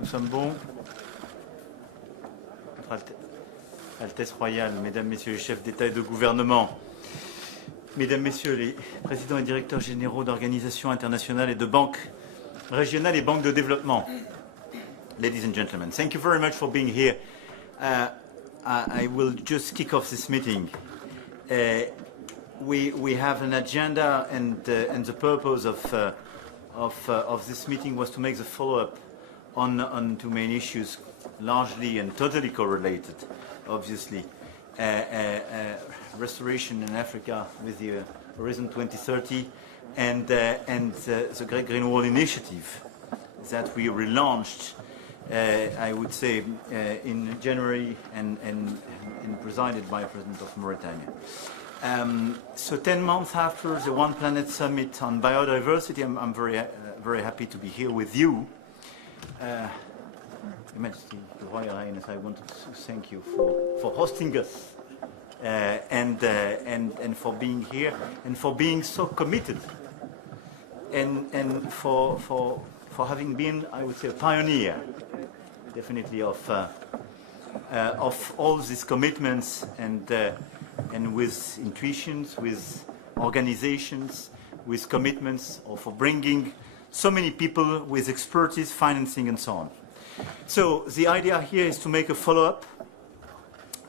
Nous sommes bons. Votre Altesse royale, Mesdames, Messieurs les chefs d'État et de gouvernement, Mesdames, Messieurs les présidents et directeurs généraux d'organisations internationales et de banques régionales et banques de développement, ladies and gentlemen, thank you very much for being here. I will just kick off this meeting. We have an agenda, and the purpose of this meeting was to make the follow-up on two main issues, largely and totally correlated, obviously. Restoration in Africa with the Horizon 2030 and the Great Green Wall Initiative that we relaunched, I would say, in January and presided by President of Mauritania. So 10 months after the One Planet Summit on biodiversity, I'm very happy to be here with you. Your Majesty, the Royal Highness, I wanted to thank you for hosting us and for being here and for being so committed and for having been, I would say, a pioneer, definitely, of all these commitments and with intuitions, with organizations, with commitments, or for bringing so many people with expertise, financing, and so on. So the idea here is to make a follow-up.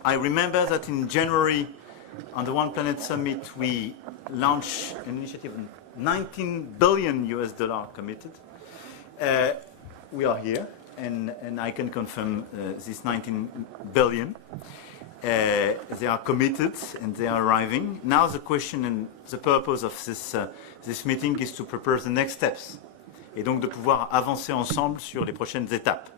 I remember that in January, on the One Planet Summit, we launched an initiative, $19 billion committed. We are here, and I can confirm this 19 billion. They are committed and they are arriving. Now the question and the purpose of this meeting is to prepare the next steps. Et donc de pouvoir avancer ensemble sur les prochaines étapes.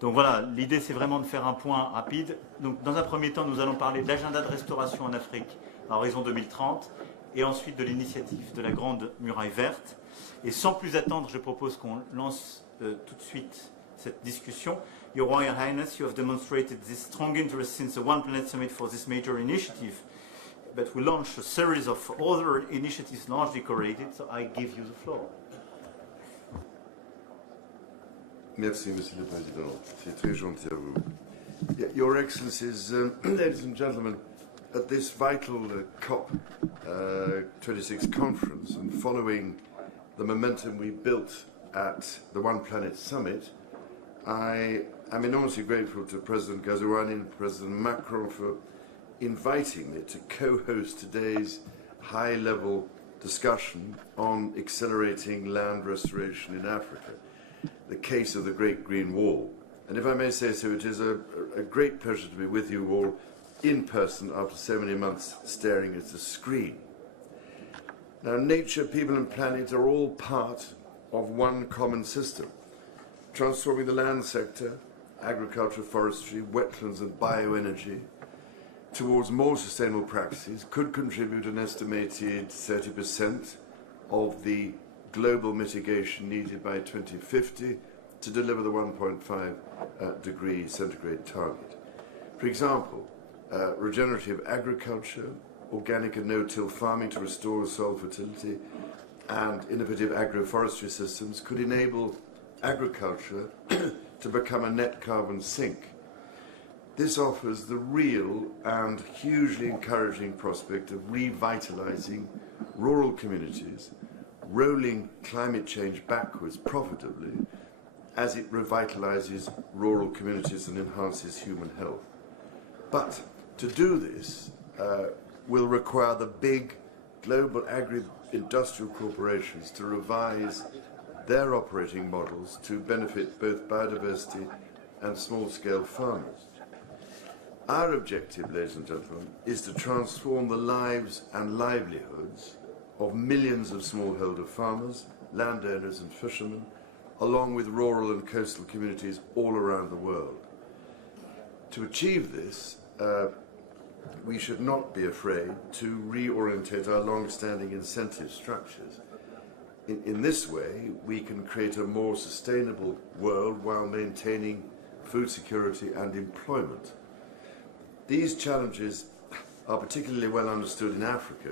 Donc voilà, l'idée c'est vraiment de faire un point rapide. Donc dans un premier temps, nous allons parler de l'agenda de restauration en Afrique à horizon 2030 et ensuite de l'initiative de la Grande Muraille Verte. Et sans plus attendre, je propose qu'on lance tout de suite cette discussion. Your Royal Highness, you have demonstrated this strong interest since the One Planet Summit for this major initiative, but we launched a series of other initiatives largely correlated, so I give you the floor. Merci, Monsieur le Président. C'est très gentil à vous. Your Excellencies, ladies and gentlemen, at this vital COP26 conference, and following the momentum we built at the One Planet Summit, I am enormously grateful to President Ghazouani and President Macron for inviting me to co-host today's high-level discussion on accelerating land restoration in Africa, the case of the Great Green Wall. And if I may say so, it is a great pleasure to be with you all in person after so many months staring at the screen. Now, nature, people and planet are all part of one common system. Transforming the land sector, agriculture, forestry, wetlands and bioenergy towards more sustainable practices could contribute an estimated 30% of the global mitigation needed by 2050 to deliver the 1.5 degree centigrade target. For example, regenerative agriculture, organic and no-till farming to restore soil fertility, and innovative agroforestry systems could enable agriculture to become a net carbon sink. This offers the real and hugely encouraging prospect of revitalizing rural communities, rolling climate change backwards profitably as it revitalizes rural communities and enhances human health. But to do this will require the big global agri-industrial corporations to revise their operating models to benefit both biodiversity and small-scale farmers. Our objective, ladies and gentlemen, is to transform the lives and livelihoods of millions of smallholder farmers, landowners and fishermen, along with rural and coastal communities all around the world. To achieve this, we should not be afraid to reorientate our long-standing incentive structures. In this way, we can create a more sustainable world while maintaining food security and employment. These challenges are particularly well understood in Africa,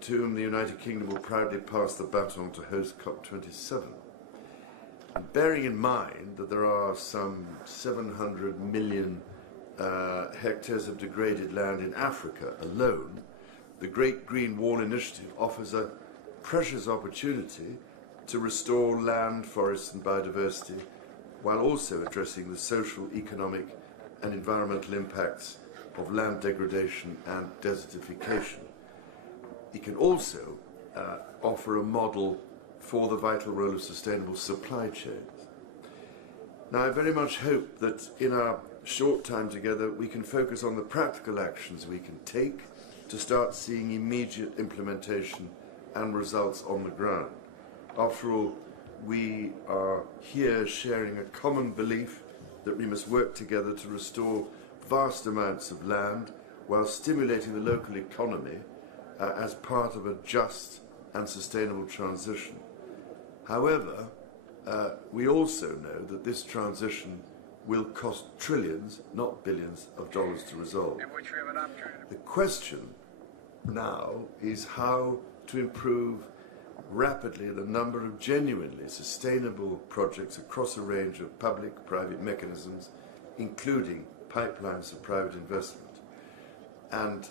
to whom the United Kingdom will proudly pass the baton to host COP27. And bearing in mind that there are some 700 million hectares of degraded land in Africa alone, the Great Green Wall Initiative offers a precious opportunity to restore land, forests and biodiversity, while also addressing the social, economic and environmental impacts of land degradation and desertification. It can also offer a model for the vital role of sustainable supply chains. Now, I very much hope that in our short time together we can focus on the practical actions we can take to start seeing immediate implementation and results on the ground. After all, we are here sharing a common belief that we must work together to restore vast amounts of land while stimulating the local economy as part of a just and sustainable transition. However, we also know that this transition will cost trillions, not billions, of dollars to resolve. The question now is how to improve rapidly the number of genuinely sustainable projects across a range of public-private mechanisms, including pipelines of private investment. And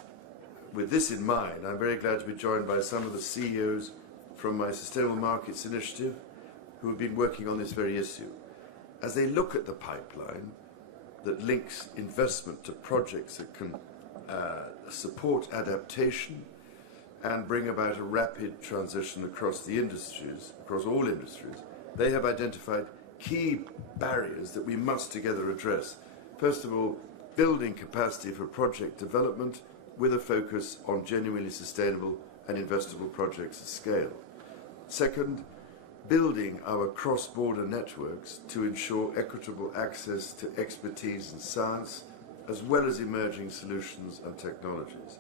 with this in mind, I'm very glad to be joined by some of the CEOs from my Sustainable Markets Initiative who have been working on this very issue. As they look at the pipeline that links investment to projects that can support adaptation and bring about a rapid transition across the industries, across all industries, they have identified key barriers that we must together address. First of all, building capacity for project development with a focus on genuinely sustainable and investable projects at scale. Second, building our cross-border networks to ensure equitable access to expertise and science, as well as emerging solutions and technologies.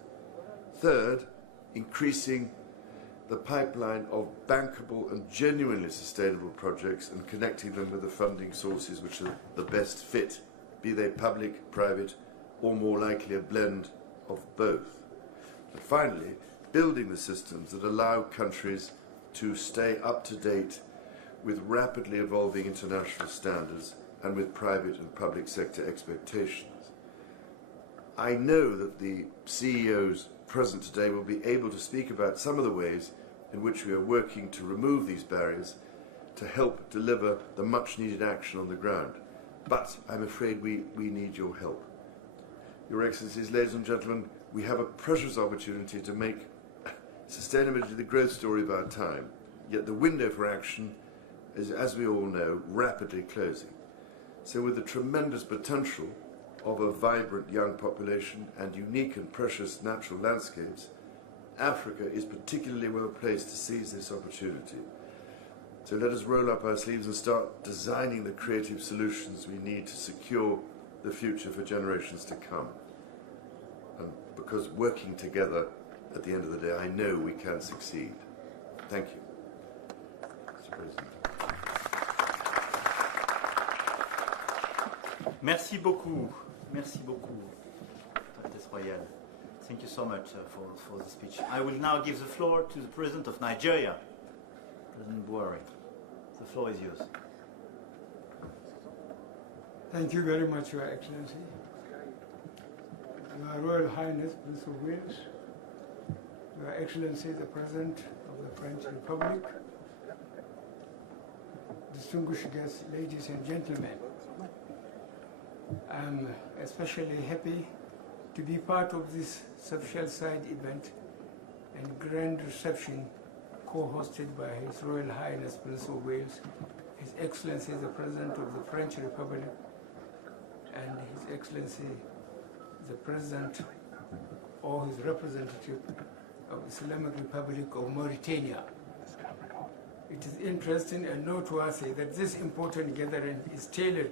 Third, increasing the pipeline of bankable and genuinely sustainable projects and connecting them with the funding sources which are the best fit, be they public, private, or more likely a blend of both. And finally, building the systems that allow countries to stay up to date with rapidly evolving international standards and with private and public sector expectations. I know that the CEOs present today will be able to speak about some of the ways in which we are working to remove these barriers to help deliver the much needed action on the ground. But I'm afraid we need your help. Your Excellencies, ladies and gentlemen, we have a precious opportunity to make sustainability the growth story of our time, yet the window for action is, as we all know, rapidly closing. So with the tremendous potential of a vibrant young population and unique and precious natural landscapes, Africa is particularly well placed to seize this opportunity. So let us roll up our sleeves and start designing the creative solutions we need to secure the future for generations to come. And because working together, at the end of the day, I know we can succeed. Thank you, Mr. President. Merci beaucoup. Merci beaucoup, Altesse Royale. Thank you so much for the speech. I will now give the floor to the President of Nigeria, President Buhari. The floor is yours. Thank you very much, Your Excellency. Your Royal Highness, Prince of Wales, Your Excellency, the President of the French Republic, distinguished guests, ladies and gentlemen, I'm especially happy to be part of this social side event and grand reception co-hosted by His Royal Highness Prince of Wales, His Excellency the President of the French Republic, and His Excellency the President or his representative of the Islamic Republic of Mauritania. It is interesting and noteworthy that this important gathering is tailored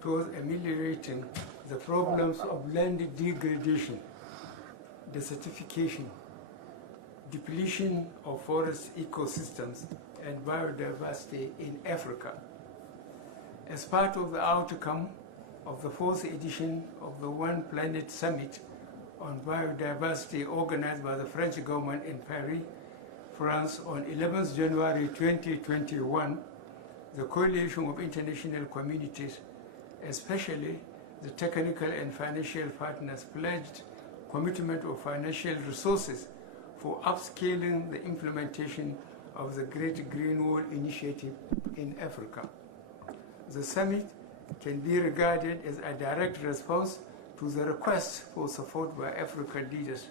towards ameliorating the problems of land degradation, desertification, depletion of forest ecosystems, and biodiversity in Africa. As part of the outcome of the 4th edition of the One Planet Summit on Biodiversity organized by the French government in Paris, France on 11th January 2021, the coalition of international communities, especially the technical and financial partners, pledged commitment of financial resources for upscaling the implementation of the Great Green Wall Initiative in Africa. The summit can be regarded as a direct response to the request for support by African leaders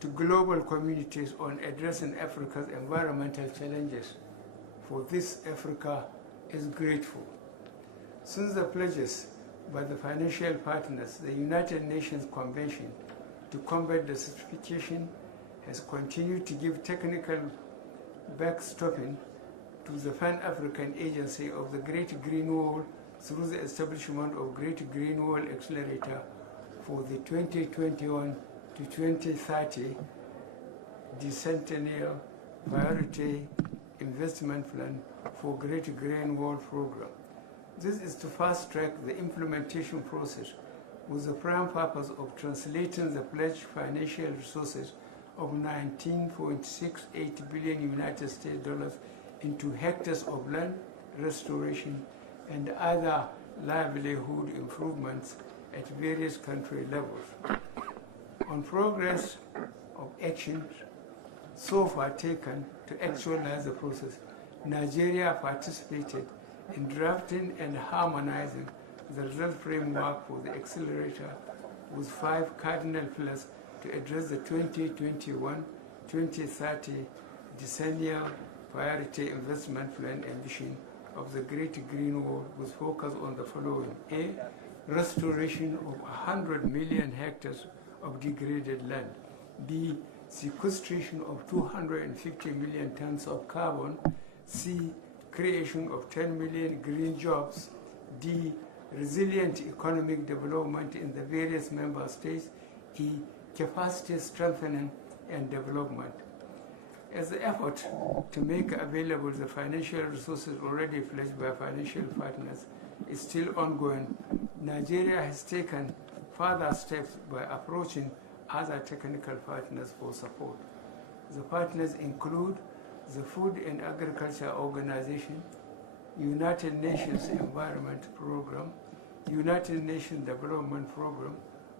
to global communities on addressing Africa's environmental challenges. For this, Africa is grateful. Since the pledges by the financial partners, the United Nations Convention to combat desertification has continued to give technical backstopping to the Pan-African Agency of the Great Green Wall through the establishment of Great Green Wall Accelerator for the 2021 to 2030 decennial priority investment plan for Great Green Wall program. This is to fast-track the implementation process with the prime purpose of translating the pledged financial resources of 19.68 billion United States dollars into hectares of land restoration and other livelihood improvements at various country levels. On progress of actions so far taken to actualize the process, Nigeria participated in drafting and harmonizing the result framework for the accelerator with 5 cardinal pillars to address the 2021-2030 decennial priority investment plan ambition of the Great Green Wall, with focus on the following: A, restoration of 100 million hectares of degraded land; B, sequestration of 250 million tons of carbon; C, creation of 10 million green jobs; D, resilient economic development in the various member states; E, capacity strengthening and development. As the effort to make available the financial resources already pledged by financial partners is still ongoing, Nigeria has taken further steps by approaching other technical partners for support. The partners include the Food and Agriculture Organization, United Nations Environment Program, United Nations Development Program,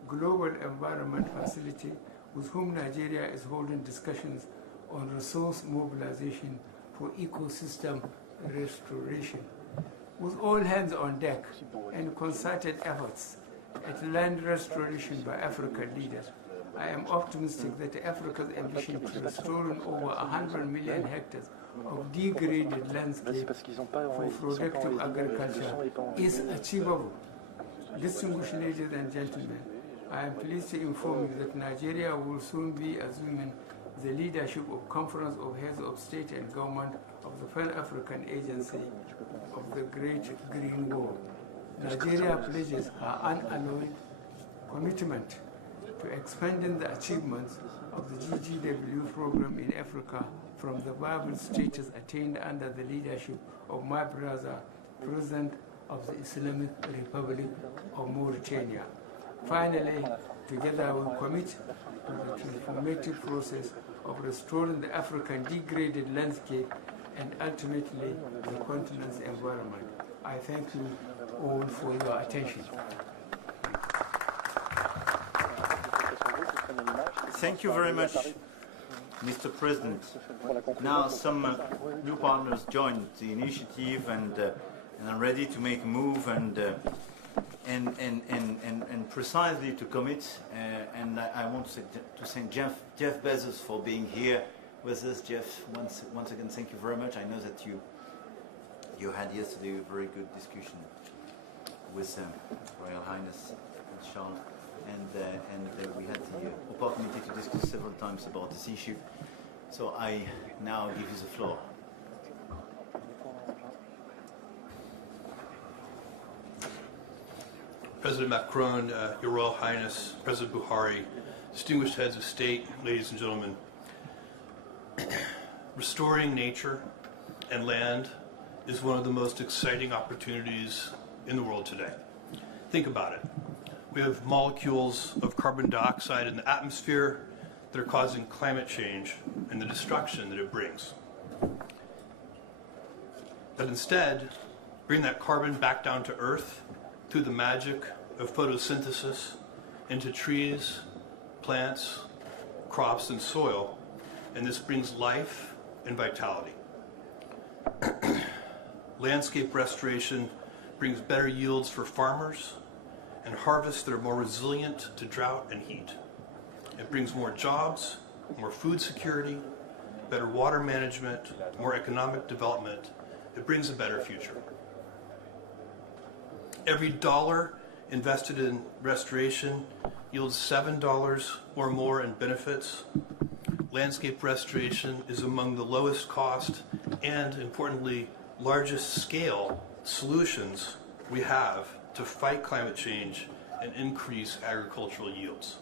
Global Environment Facility, with whom Nigeria is holding discussions on resource mobilization for ecosystem restoration. With all hands on deck and concerted efforts at land restoration by African leaders, I am optimistic that Africa's ambition to restoring over 100 million hectares of degraded landscape for productive agriculture is achievable. Distinguished ladies and gentlemen, I am pleased to inform you that Nigeria will soon be assuming the leadership of Conference of Heads of State and Government of the Pan-African Agency of the Great Green Wall. Nigeria pledges her unalloyed commitment to expanding the achievements of the GGW program in Africa from the viable status attained under the leadership of my brother, President of the Islamic Republic of Mauritania. Finally, together we will commit to the transformative process of restoring the African degraded landscape and ultimately the continent's environment. I thank you all for your attention. Thank you very much, Mr. President. Now some new partners joined the initiative and are ready to make a move and precisely to commit. And I want to thank Jeff Bezos for being here with us. Jeff, once again, thank you very much. I know that you had yesterday a very good discussion with Royal Highness Charles, and we had the opportunity to discuss several times about this issue. So I now give you the floor. President Macron, Your Royal Highness, President Buhari, distinguished heads of state, ladies and gentlemen. Restoring nature and land is one of the most exciting opportunities in the world today. Think about it. We have molecules of carbon dioxide in the atmosphere that are causing climate change and the destruction that it brings. At but instead bring that carbon back down to Earth through the magic of photosynthesis into trees, plants, crops, and soil, and this brings life and vitality. Landscape restoration brings better yields for farmers and harvests that are more resilient to drought and heat. It brings more jobs, more food security, better water management, more economic development. It brings a better future. Every dollar invested in restoration yields $7 or more in benefits. Landscape restoration is among the lowest cost and, importantly, largest scale solutions we have to fight climate change and increase agricultural yields.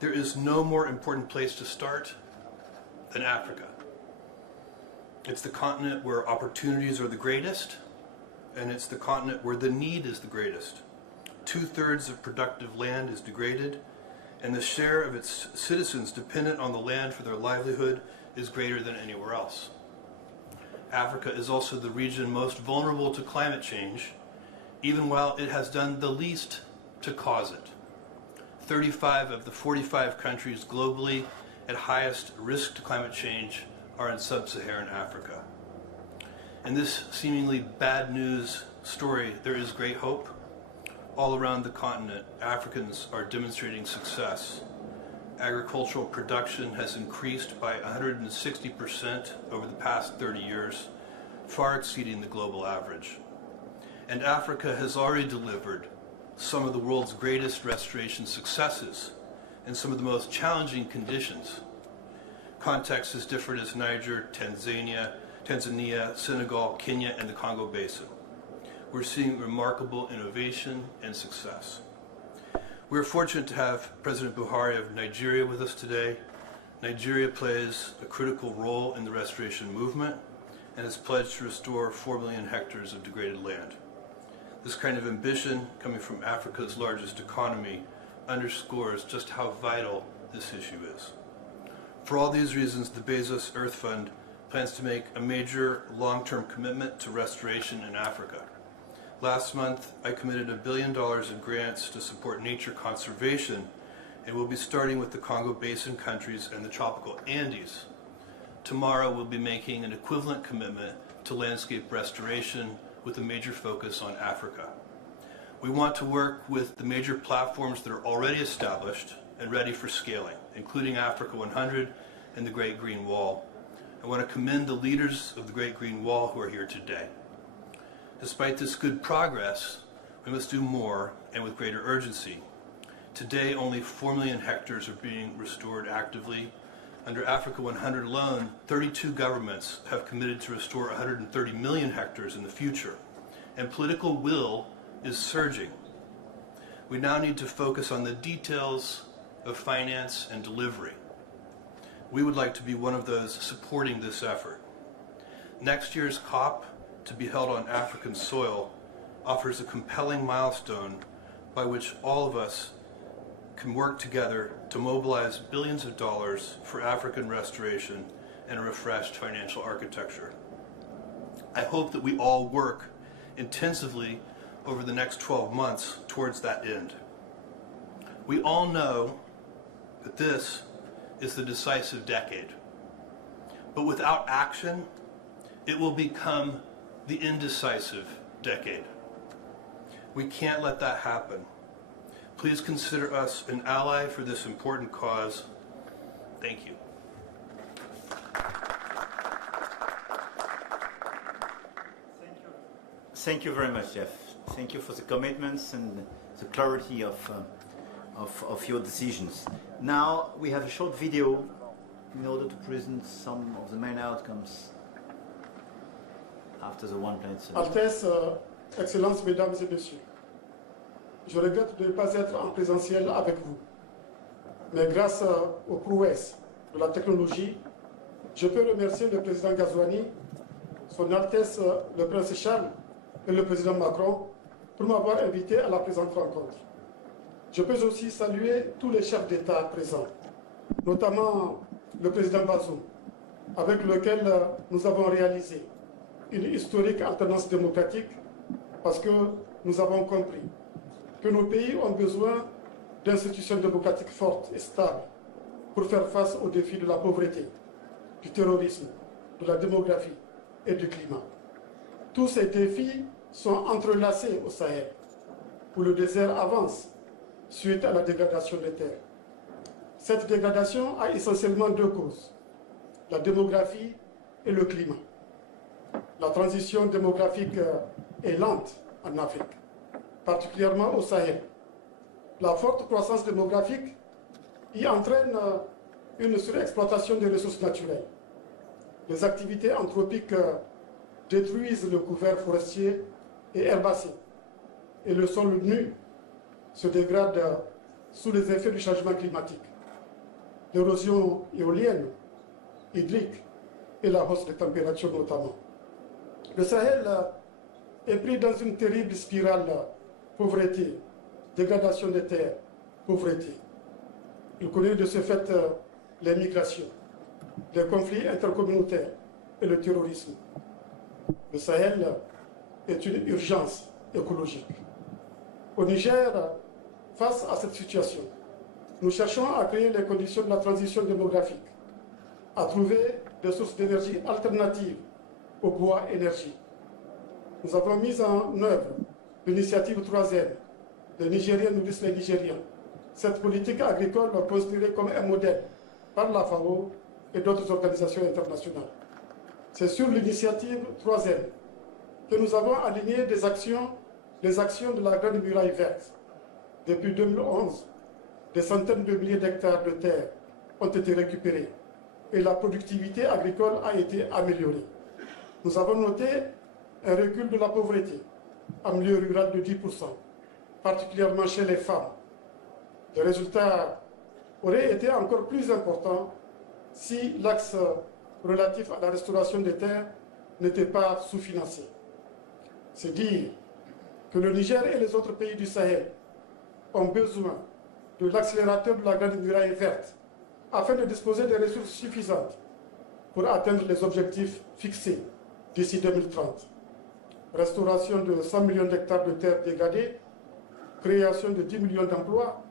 There is no more important place to start than Africa. It's the continent where opportunities are the greatest, and it's the continent where the need is the greatest. 2/3 of productive land is degraded, and the share of its citizens dependent on the land for their livelihood is greater than anywhere else. Africa is also the region most vulnerable to climate change, even while it has done the least to cause it. 35 of the 45 countries globally at highest risk to climate change are in sub-Saharan Africa. In this seemingly bad news story, there is great hope. All around the continent, Africans are demonstrating success. Agricultural production has increased by 160% over the past 30 years, far exceeding the global average. And Africa has already delivered some of the world's greatest restoration successes in some of the most challenging conditions. Context is different as Niger, Tanzania, Senegal, Kenya, and the Congo Basin. We're seeing remarkable innovation and success. We're fortunate to have President Buhari of Nigeria with us today. Nigeria plays a critical role in the restoration movement and has pledged to restore 4 million hectares of degraded land. This kind of ambition, coming from Africa's largest economy, underscores just how vital this issue is. For all these reasons, the Bezos Earth Fund plans to make a major long-term commitment to restoration in Africa. Last month, I committed $1 billion in grants to support nature conservation, and we'll be starting with the Congo Basin countries and the tropical Andes. Tomorrow, we'll be making an equivalent commitment to landscape restoration with a major focus on Africa. We want to work with the major platforms that are already established and ready for scaling, including Africa 100 and the Great Green Wall. I want to commend the leaders of the Great Green Wall who are here today. Despite this good progress, we must do more and with greater urgency. Today, only 4 million hectares are being restored actively. Under Africa 100 alone, 32 governments have committed to restore 130 million hectares in the future, and political will is surging. We now need to focus on the details of finance and delivery. We would like to be one of those supporting this effort. Next year's COP, to be held on African soil, offers a compelling milestone by which all of us can work together to mobilize billions of dollars for African restoration and a refreshed financial architecture. I hope that we all work intensively over the next 12 months towards that end. We all know that this is the decisive decade, but without action, it will become the indecisive decade. We can't let that happen. Please consider us an ally for this important cause. Thank you. Thank you very much, Jeff. Thank you for the commitments and the clarity of your decisions. Now we have a short video in order to present some of the main outcomes after the One Planet Summit. Altesse, Excellences, Mesdames et Messieurs, je regrette de ne pas être en présentiel avec vous. Mais grâce aux prouesses de la technologie, je peux remercier le président Ghazouani, son Altesse le Prince Charles et le président Macron pour m'avoir invité à la présente rencontre. Je peux aussi saluer tous les chefs d'État présents, notamment le président Bazoum, avec lequel nous avons réalisé une historique alternance démocratique parce que nous avons compris que nos pays ont besoin d'institutions démocratiques fortes et stables pour faire face aux défis de la pauvreté, du terrorisme, de la démographie et du climat. Tous ces défis sont entrelacés au Sahel, où le désert avance suite à la dégradation des terres. Cette dégradation a essentiellement deux causes, la démographie et le climat. La transition démographique est lente en Afrique, particulièrement au Sahel. La forte croissance démographique y entraîne une surexploitation des ressources naturelles. Les activités anthropiques détruisent le couvert forestier et herbacé, et le sol nu se dégrade sous les effets du changement climatique. L'érosion éolienne, hydrique et la hausse des températures notamment. Le Sahel est pris dans une terrible spirale pauvreté, dégradation des terres, pauvreté. Il connaît de ce fait les migrations, les conflits intercommunautaires et le terrorisme. Le Sahel est une urgence écologique. Au Niger, face à cette situation, nous cherchons à créer les conditions de la transition démographique, à trouver des sources d'énergie alternatives au bois énergie. Nous avons mis en œuvre l'initiative 3M. Les Nigériens nourrissent les Nigériens. Cette politique agricole est considérée comme un modèle par la FAO et d'autres organisations internationales. C'est sur l'initiative 3M que nous avons aligné les actions de la Grande Muraille Verte. Depuis 2011, des centaines de milliers d'hectares de terres ont été récupérés et la productivité agricole a été améliorée. Nous avons noté un recul de la pauvreté en milieu rural de 10%, particulièrement chez les femmes. Les résultats auraient été encore plus importants si l'axe relatif à la restauration des terres n'était pas sous-financé. C'est dire que le Niger et les autres pays du Sahel ont besoin de l'accélérateur de la Grande Muraille Verte afin de disposer des ressources suffisantes pour atteindre les objectifs fixés d'ici 2030. Restauration de 100 millions d'hectares de terres dégradées, création de 10 millions d'emplois,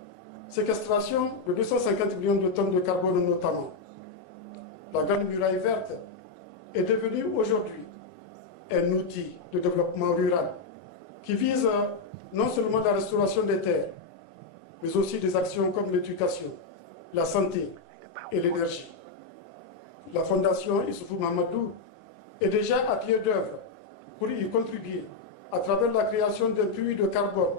séquestration de 250 millions de tonnes de carbone notamment. La Grande Muraille Verte est devenue aujourd'hui un outil de développement rural qui vise non seulement la restauration des terres, mais aussi des actions comme l'éducation, la santé et l'énergie. La Fondation Issoufou Mahamadou est déjà à pied d'œuvre pour y contribuer à travers la création d'un puits de carbone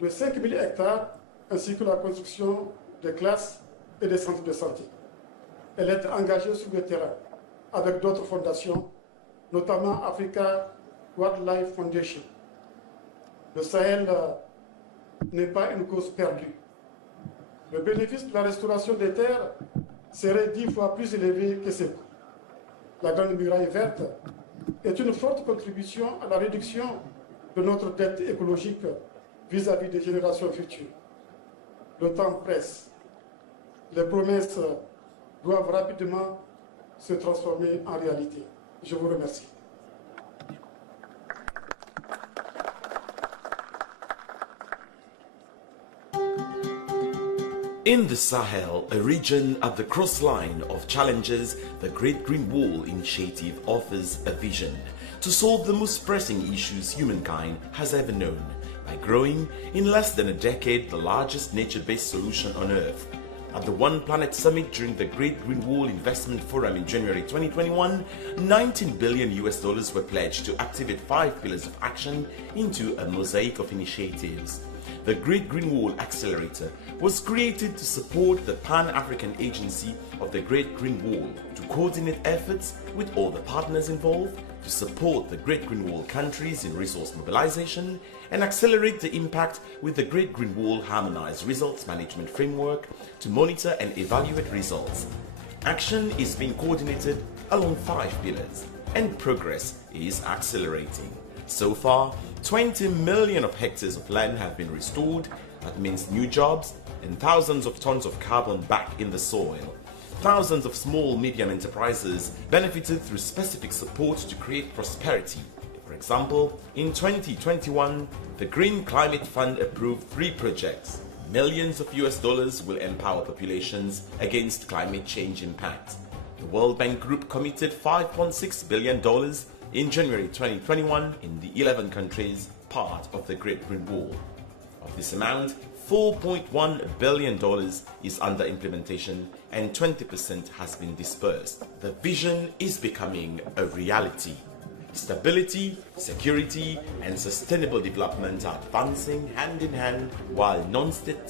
de 5000 hectares ainsi que la construction de classes et des centres de santé. Elle est engagée sur le terrain avec d'autres fondations, notamment Africa Wildlife Foundation. Le Sahel n'est pas une cause perdue. Le bénéfice de la restauration des terres serait 10 fois plus élevé que ses coûts. La Grande Muraille Verte est une forte contribution à la réduction de notre dette écologique vis-à-vis des générations futures. Le temps presse. Les promesses doivent rapidement se transformer en réalité. Je vous remercie. In the Sahel, a region at the crossline of challenges, the Great Green Wall Initiative offers a vision to solve the most pressing issues humankind has ever known by growing in less than a decade the largest nature-based solution on Earth. At the One Planet Summit during the Great Green Wall Investment Forum in January 2021, $19 billion were pledged to activate 5 pillars of action into a mosaic of initiatives. The Great Green Wall Accelerator was created to support the Pan-African Agency of the Great Green Wall to coordinate efforts with all the partners involved to support the Great Green Wall countries in resource mobilization and accelerate the impact with the Great Green Wall Harmonized Results Management Framework to monitor and evaluate results. Action is being coordinated along 5 pillars and progress is accelerating. So far, 20 million of hectares of land have been restored. That means new jobs and thousands of tons of carbon back in the soil. thousands of small medium enterprises benefited through specific support to create prosperity. For example, in 2021, the Green Climate Fund approved 3 projects. Millions of US dollars will empower populations against climate change impact. The World Bank Group committed $5.6 billion in January 2021 in the 11 countries part of the Great Green Wall. Of this amount, $4.1 billion is under implementation and 20% has been dispersed. The vision is becoming a reality. Stability, security, and sustainable development are advancing hand in hand while non-state